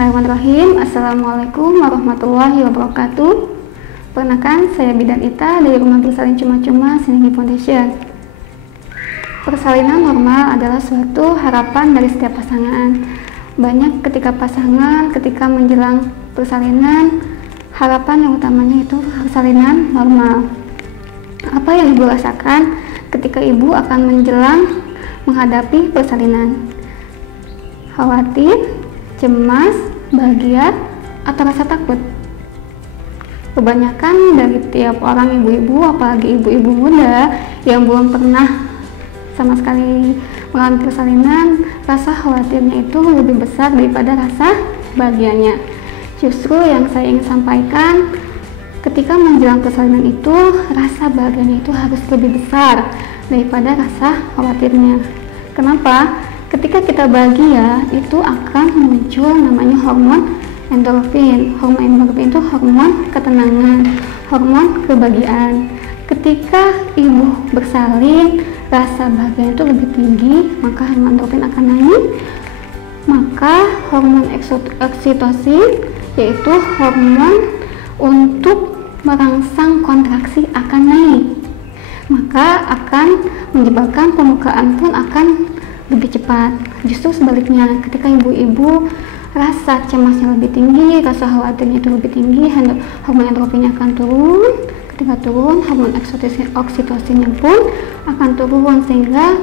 Bismillahirrahmanirrahim. Assalamualaikum warahmatullahi wabarakatuh. Perkenalkan, saya Bidan Ita dari Rumah Bersalin Cuma-Cuma Sinergi Foundation. Persalinan normal adalah suatu harapan dari setiap pasangan. Banyak ketika menjelang persalinan, harapan yang utamanya itu persalinan normal. Apa yang ibu rasakan ketika ibu akan menghadapi persalinan? Khawatir, cemas, bahagia, atau rasa takut? Kebanyakan dari tiap orang ibu-ibu, apalagi ibu-ibu muda yang belum pernah sama sekali mengalami persalinan, rasa khawatirnya itu lebih besar daripada rasa bahagianya. Justru yang saya ingin sampaikan, ketika menjelang persalinan itu, rasa bahagianya itu harus lebih besar daripada rasa khawatirnya. Kenapa? Ketika kita bahagia, itu akan muncul namanya hormon endorfin. Hormon endorfin itu hormon ketenangan, hormon kebahagiaan. Ketika ibu bersalin, rasa bahagia itu lebih tinggi, maka hormon endorfin akan naik. Maka hormon oksitosin, yaitu hormon untuk merangsang kontraksi, akan naik. Maka akan menyebabkan pembukaan pun akan lebih cepat. Justru sebaliknya, ketika ibu-ibu rasa cemasnya lebih tinggi, rasa khawatirnya itu lebih tinggi, hormon endorfinnya akan turun. Ketika turun, hormon oksitosinnya pun akan turun, sehingga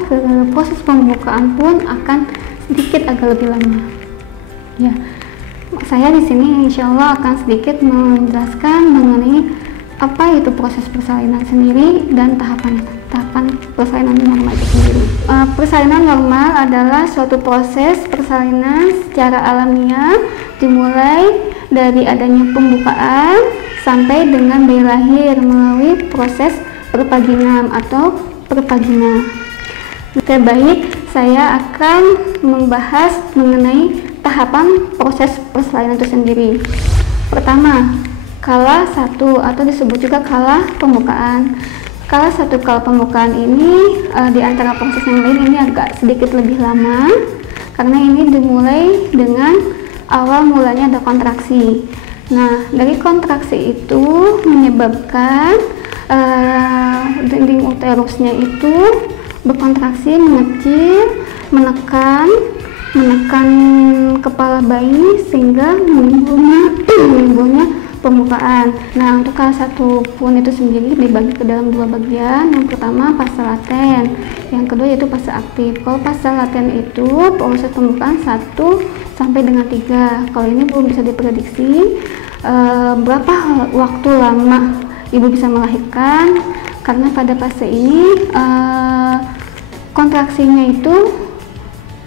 proses pembukaan pun akan sedikit agak lebih lama. Ya, saya di sini insya Allah akan sedikit menjelaskan mengenai apa itu proses persalinan sendiri dan tahapan persalinan normal itu sendiri. Persalinan normal adalah suatu proses persalinan secara alamiah, dimulai dari adanya pembukaan sampai dengan bayi lahir melalui proses perpaginam atau perpagina. Oke, baik, saya akan membahas mengenai tahapan proses persalinan itu sendiri. Pertama, kala 1 atau disebut juga kala pembukaan. Kala 1 kala pembukaan ini di antara proses yang lain ini agak sedikit lebih lama, karena ini dimulai dengan awal mulanya ada kontraksi. Nah, dari kontraksi itu menyebabkan dinding uterusnya itu berkontraksi, mengecil, menekan kepala bayi sehingga menimbulnya pembukaan. Nah, untuk kala 1 pun itu sendiri dibagi ke dalam 2 bagian. Yang pertama fase laten, yang kedua yaitu fase aktif. Kalau fase laten itu proses pembukaan 1 sampai dengan 3. Kalau ini belum bisa diprediksi berapa waktu lama ibu bisa melahirkan, karena pada fase ini kontraksinya itu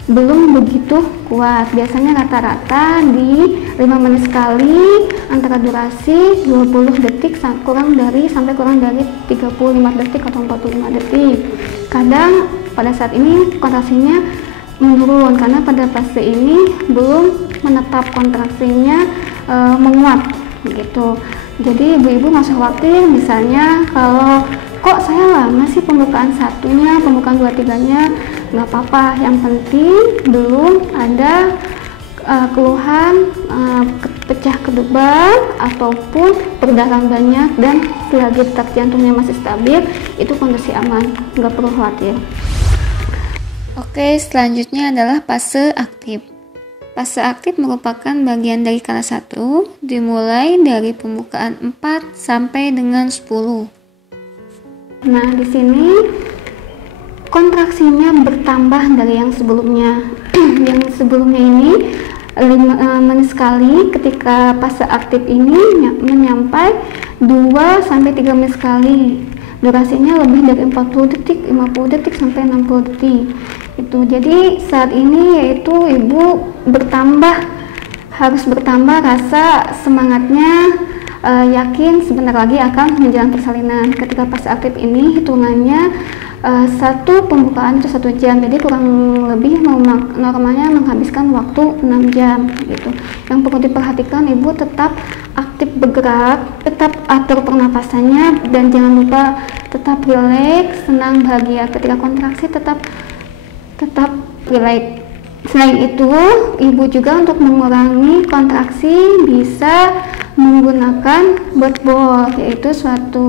belum begitu kuat. Biasanya rata-rata di 5 menit sekali, antara durasi 20 detik sampai kurang dari 35 detik atau 45 detik. Kadang pada saat ini kontraksinya menurun karena pada fase ini belum menetap kontraksinya menguat gitu. Jadi ibu-ibu nggak usah khawatir misalnya kalau kok saya lama sih pembukaan 1-nya, pembukaan 2-3-nya, nggak apa-apa. Yang penting belum ada keluhan pecah kedubar ataupun perdarahan banyak, dan selagi detak jantungnya masih stabil, itu kondisi aman, nggak perlu khawatir. Oke, selanjutnya adalah fase aktif. Fase aktif merupakan bagian dari kala 1, dimulai dari pembukaan 4 sampai dengan 10. Nah, di sini kontraksinya bertambah dari yang sebelumnya. Yang sebelumnya ini 5 menit sekali, ketika fase aktif ini menyampai 2 sampai 3 menit sekali. Durasinya lebih dari 40 detik, 50 detik sampai 60 detik. Itu. Jadi saat ini yaitu ibu harus bertambah rasa semangatnya, yakin sebentar lagi akan menjalani persalinan. Ketika fase aktif ini hitungannya 1 pembukaan itu 1 jam, jadi kurang lebih normalnya menghabiskan waktu 6 jam gitu. Yang perlu diperhatikan, ibu tetap aktif bergerak, tetap atur pernapasannya, dan jangan lupa tetap rileks, senang, bahagia. Ketika kontraksi tetap rileks, Selain itu, ibu juga untuk mengurangi kontraksi bisa menggunakan bird ball, yaitu suatu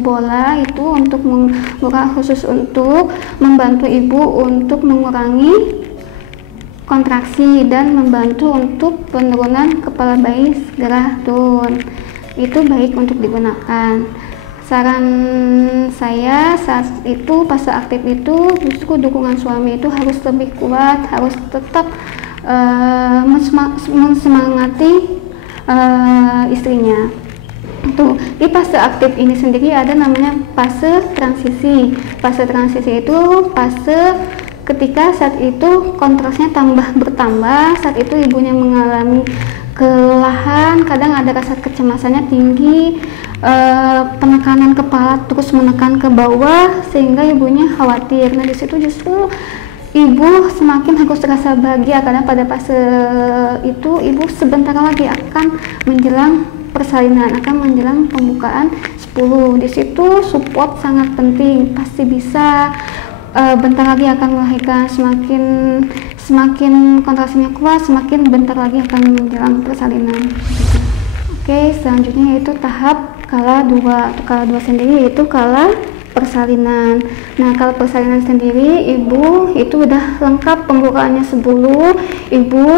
bola itu untuk khusus untuk membantu ibu untuk mengurangi kontraksi dan membantu untuk penurunan kepala bayi segera turun. Itu baik untuk digunakan. Saran saya saat itu fase aktif itu justru dukungan suami itu harus lebih kuat, harus tetap mensemangati istrinya. Itu di fase aktif ini sendiri ada namanya fase transisi. Fase transisi itu fase ketika saat itu kontrasnya bertambah, saat itu ibunya mengalami kelelahan, kadang ada rasa kecemasannya tinggi, penekanan kepala terus menekan ke bawah sehingga ibunya khawatir. Nah, di situ justru ibu semakin harus terasa bahagia karena pada fase itu ibu sebentar lagi akan menjelang persalinan, akan menjelang pembukaan 10. Di situ support sangat penting, pasti bisa. Bentar lagi akan melahirkan, semakin kontraksinya kuat, semakin bentar lagi akan menjelang persalinan. Oke, selanjutnya yaitu tahap kala 2 atau kala 2 sendiri, yaitu kala persalinan. Nah, kalau persalinan sendiri ibu itu udah lengkap pembukaannya 10, ibu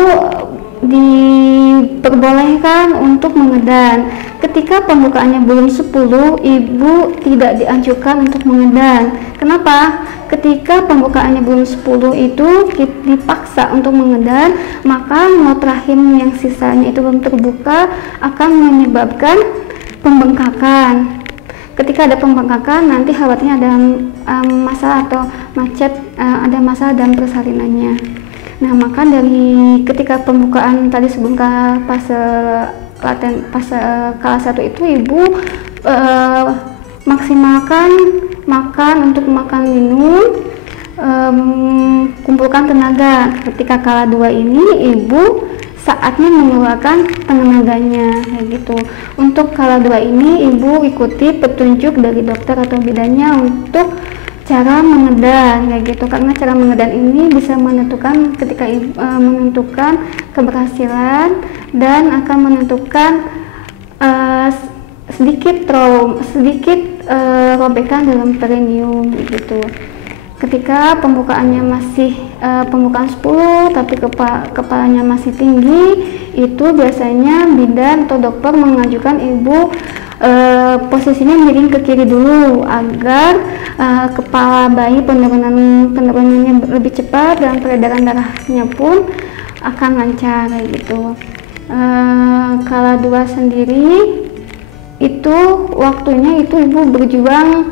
diperbolehkan untuk mengedan. Ketika pembukaannya belum 10, ibu tidak dianjurkan untuk mengedan. Kenapa? Ketika pembukaannya belum 10 itu dipaksa untuk mengedan, maka not rahim yang sisanya itu belum terbuka akan menyebabkan pembengkakan. Ketika ada pembengkakan, nanti khawatirnya ada masalah atau macet, ada masalah dalam persalinannya. Nah, maka dari ketika pembukaan tadi sebelum fase kala 1 itu ibu maksimalkan makan untuk makan minum, kumpulkan tenaga. Ketika kala 2 ini ibu saatnya mengeluarkan tenaganya kayak gitu. Untuk kala 2 ini ibu ikuti petunjuk dari dokter atau bidannya untuk cara mengedan kayak gitu, karena cara mengedan ini bisa menentukan ketika menentukan keberhasilan dan akan menentukan sedikit robekan dalam perineum gitu. Ketika pembukaannya masih pembukaan 10 tapi kepalanya masih tinggi, itu biasanya bidan atau dokter mengajukan ibu posisinya miring ke kiri dulu agar kepala bayi penurunannya lebih cepat dan peredaran darahnya pun akan lancar kayak gitu. Kala 2 sendiri itu waktunya itu ibu berjuang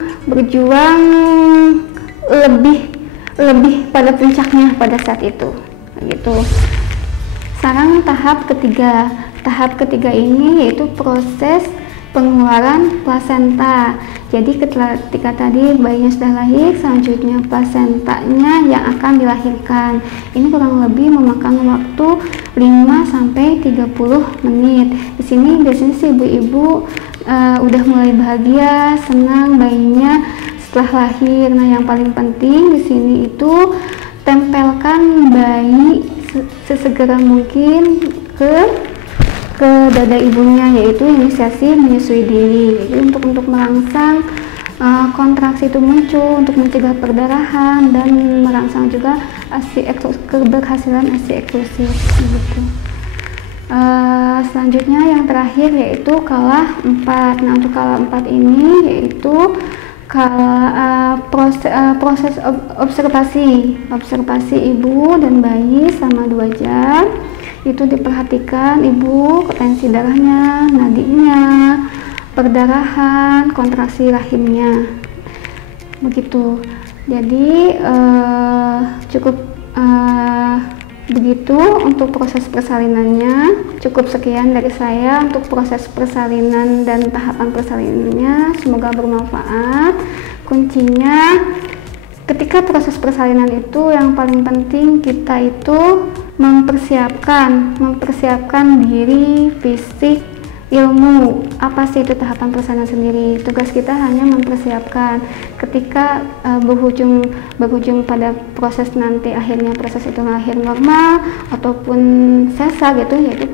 lebih pada puncaknya pada saat itu gitu. Sekarang tahap ketiga ini yaitu proses pengeluaran plasenta. Jadi ketika tadi bayinya sudah lahir, selanjutnya plasentanya yang akan dilahirkan. Ini kurang lebih memakan waktu 5-30 menit. Di sini biasanya si ibu-ibu udah mulai bahagia, senang bayinya setelah lahir. Nah, yang paling penting di sini itu tempelkan bayi sesegera mungkin ke dada ibunya, yaitu inisiasi menyusui diri. Jadi untuk merangsang kontraksi itu muncul, untuk mencegah perdarahan dan merangsang juga keberhasilan ASI eksklusif gitu. Selanjutnya yang terakhir yaitu kala 4. Nah, untuk kala 4 ini yaitu proses observasi ibu dan bayi selama 2 jam. Itu diperhatikan ibu, tensi darahnya, nadinya, perdarahan, kontraksi rahimnya, begitu. Jadi cukup begitu untuk proses persalinannya. Cukup sekian dari saya untuk proses persalinan dan tahapan persalinannya. Semoga bermanfaat. Kuncinya ketika proses persalinan itu yang paling penting kita itu mempersiapkan diri, fisik, ilmu apa sih itu tahapan persalinan sendiri. Tugas kita hanya mempersiapkan ketika berujung pada proses nanti, akhirnya proses itu lahir normal ataupun sesar gitu, yaitu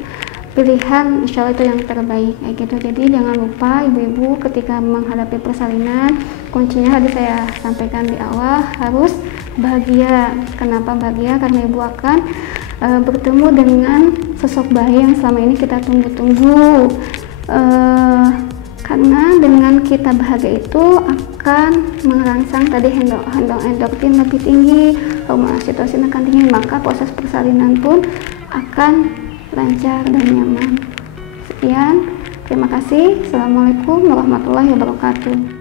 pilihan insya Allah itu yang terbaik kayak gitu. Jadi jangan lupa ibu-ibu ketika menghadapi persalinan, kuncinya tadi saya sampaikan di awal, harus bahagia. Kenapa bahagia? Karena ibu akan bertemu dengan sosok bayi yang selama ini kita tunggu-tunggu. Karena dengan kita bahagia itu akan merangsang tadi endorfin lebih tinggi, hormon oksitosin akan tinggi, maka proses persalinan pun akan lancar dan nyaman. Sekian, terima kasih. Assalamualaikum warahmatullahi wabarakatuh.